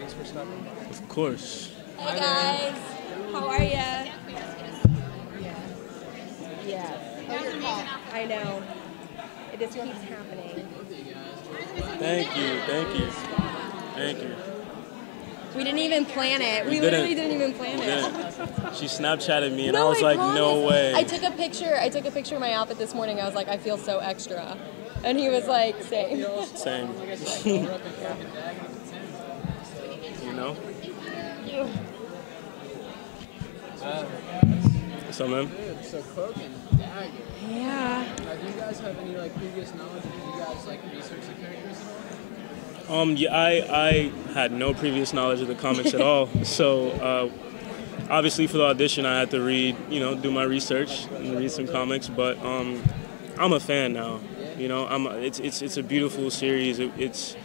Thanks for stopping by. Of course. Hey guys, how are ya? Yeah. I know. It just keeps happening. Thank you. Thank you. Thank you. We didn't even plan it. We We literally didn't. didn't even plan it. Yeah. She Snapchatted me, and I No, was like, no promise. way. I took a picture. I took a picture of my outfit this morning. I was like, I feel so extra, and he was like, same. Same. You know? So, man. Dude, so Cloak and Dagger. Yeah. Do you guys have any previous knowledge? Did you guys research the characters at all? Yeah, I had no previous knowledge of the comics at all. So, obviously for the audition, I had to read, do my research and read some comics. But I'm a fan now. It's a beautiful series. It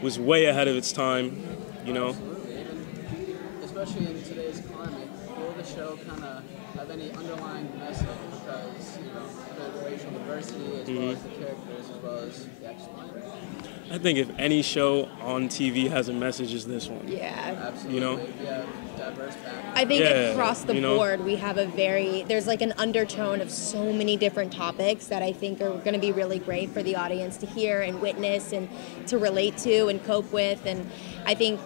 was way ahead of its time. Absolutely. Even, especially in today's climate, will the show kind of have any underlying message? Because the racial diversity, as well as the characters, as well as the exposition. I think if any show on TV has a message, it's this one. Yeah. Absolutely. We have diverse backgrounds. I think Yeah, across the board we have there's like an undertone of so many different topics that I think are going to be really great for the audience to hear and witness and to relate to and cope with. And I think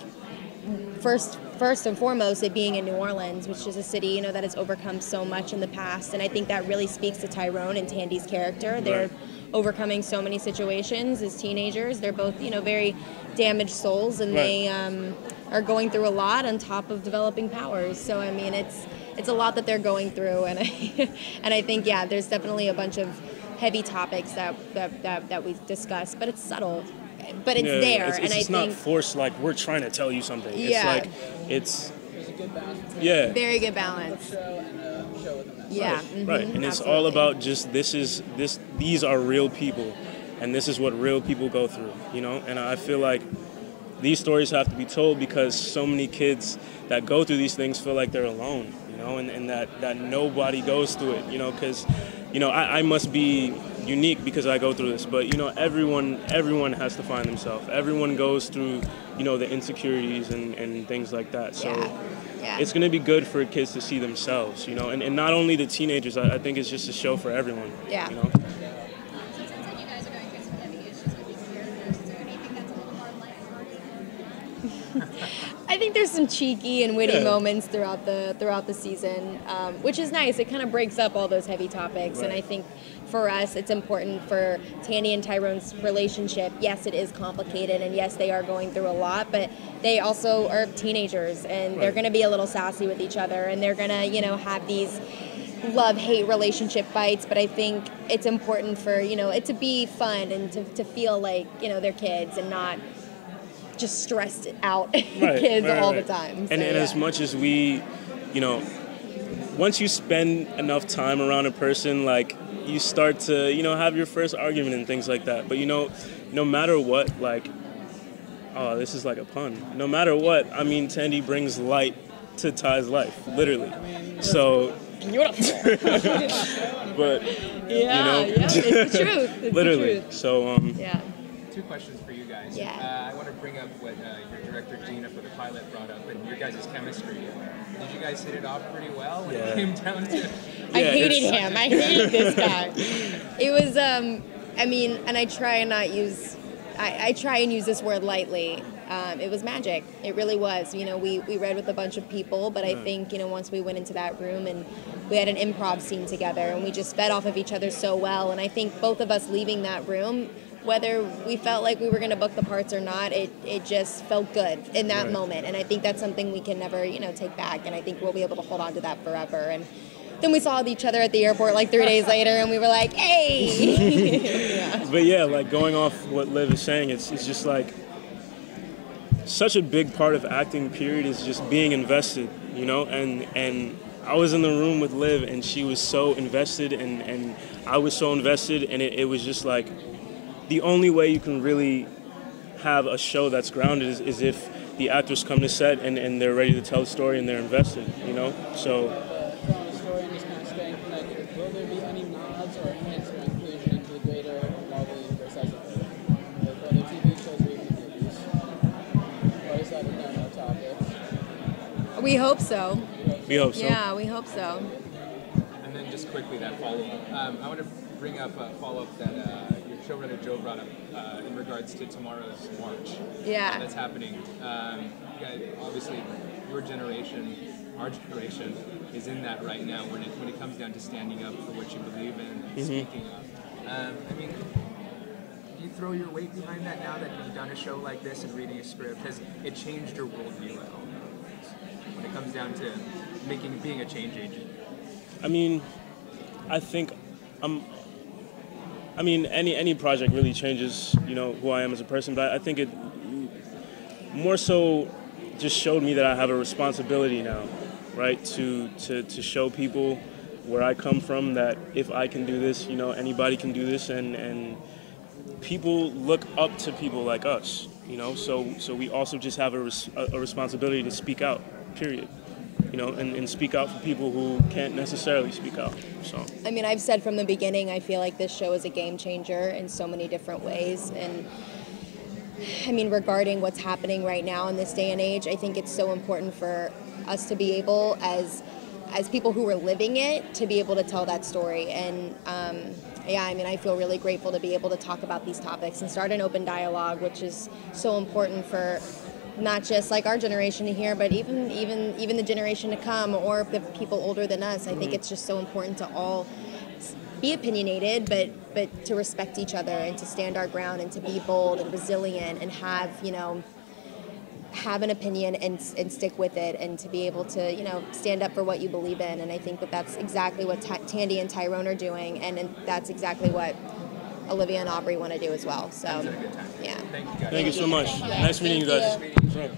first and foremost, it being in New Orleans, which is a city, that has overcome so much in the past. And I think that really speaks to Tyrone and Tandy's character. They're overcoming so many situations as teenagers. They're both, very damaged souls, and they are going through a lot on top of developing powers. So, I mean, it's a lot that they're going through. And I think, there's definitely a bunch of heavy topics that we discuss, but it's subtle. But it's there, and I think not forced. Like we're trying to tell you something. It's like there's a good balance. Very good balance. Show and a show with a message. Yeah, right. And it's all about just these are real people, and this is what real people go through. And I feel like these stories have to be told because so many kids that go through these things feel like they're alone. And that nobody goes through it. Because I must be unique because I go through this, but everyone has to find themselves. Everyone goes through the insecurities and things like that. So it's going to be good for kids to see themselves, and not only the teenagers. I think it's just a show for everyone. Yeah. So it sounds like you guys are going through some heavy issues with these characters. Is there anything that's a little more lighthearted? I think there's some cheeky and witty moments throughout the season, which is nice. It kind of breaks up all those heavy topics, and I think for us, it's important for Tandy and Tyrone's relationship. Yes, it is complicated, and yes, they are going through a lot, but they also are teenagers, and they're going to be a little sassy with each other, and they're going to, have these love-hate relationship fights. But I think it's important for, it to be fun and to feel like, they're kids and not just stressed out kids all the time. So, and as much as we, once you spend enough time around a person, like you start to, have your first argument and things like that. But no matter what, oh, this is like a pun. No matter what, I mean, Tandy brings light to Ty's life, literally. So. But it's the truth. It's literally. The truth. So Two questions for you guys. Yeah. I want to bring up what your director Gina for the pilot brought up, and your guys' chemistry. Did you guys hit it off pretty well when it came down to? I hated him. I hated this guy. It was, and I try and not use, I try and use this word lightly. It was magic. It really was. We read with a bunch of people, but I think, once we went into that room and we had an improv scene together and we just fed off of each other so well. And I think both of us leaving that room, whether we felt like we were going to book the parts or not, it just felt good in that moment. And I think that's something we can never, take back. And I think we'll be able to hold on to that forever. And then we saw each other at the airport 3 days later, and we were like, hey! But going off what Liv is saying, it's just such a big part of acting, period, is just being invested, and I was in the room with Liv, and she was so invested, and I was so invested, and it was just the only way you can really have a show that's grounded is if the actors come to set and they're ready to tell the story and they're invested, So. From the story and just kind of staying connected, will there be any nods or hints or inclusion into the greater Marvel universe as a whole? Like whether TV shows or even movies? Or is that a no-no We hope so. We hope so. Yeah, we hope so. And then just quickly that follow-up. I want to bring up a follow-up that your showrunner Joe brought up in regards to tomorrow's march. Yeah. That's happening. You guys, obviously, your generation, our generation, is in that right now when it comes down to standing up for what you believe in and speaking up. I mean, do you throw your weight behind that now that you've done a show like this and reading a script? Has it changed your worldview at all when it comes down to being a change agent? I mean, I think any project really changes, who I am as a person. But I think it more so just showed me that I have a responsibility now, right? To show people where I come from that if I can do this, anybody can do this, and people look up to people like us, So we also just have a responsibility to speak out, period. And speak out for people who can't necessarily speak out. So I mean, I've said from the beginning, I feel like this show is a game changer in so many different ways. And I mean, regarding what's happening right now in this day and age, I think it's so important for us to be able, as people who are living it, to be able to tell that story. And yeah, I mean, I feel really grateful to be able to talk about these topics and start an open dialogue, which is so important for not just like our generation to hear, but even the generation to come, or the people older than us. I think it's just so important to all be opinionated, but to respect each other and to stand our ground and to be bold and resilient and have an opinion and stick with it, and to be able to stand up for what you believe in. And I think that's exactly what Tandy and Tyrone are doing, and that's exactly what Olivia and Aubrey want to do as well. So, It's been a good time. yeah. Thank you guys. thank you so much. Nice meeting you guys. Thank you. Sure.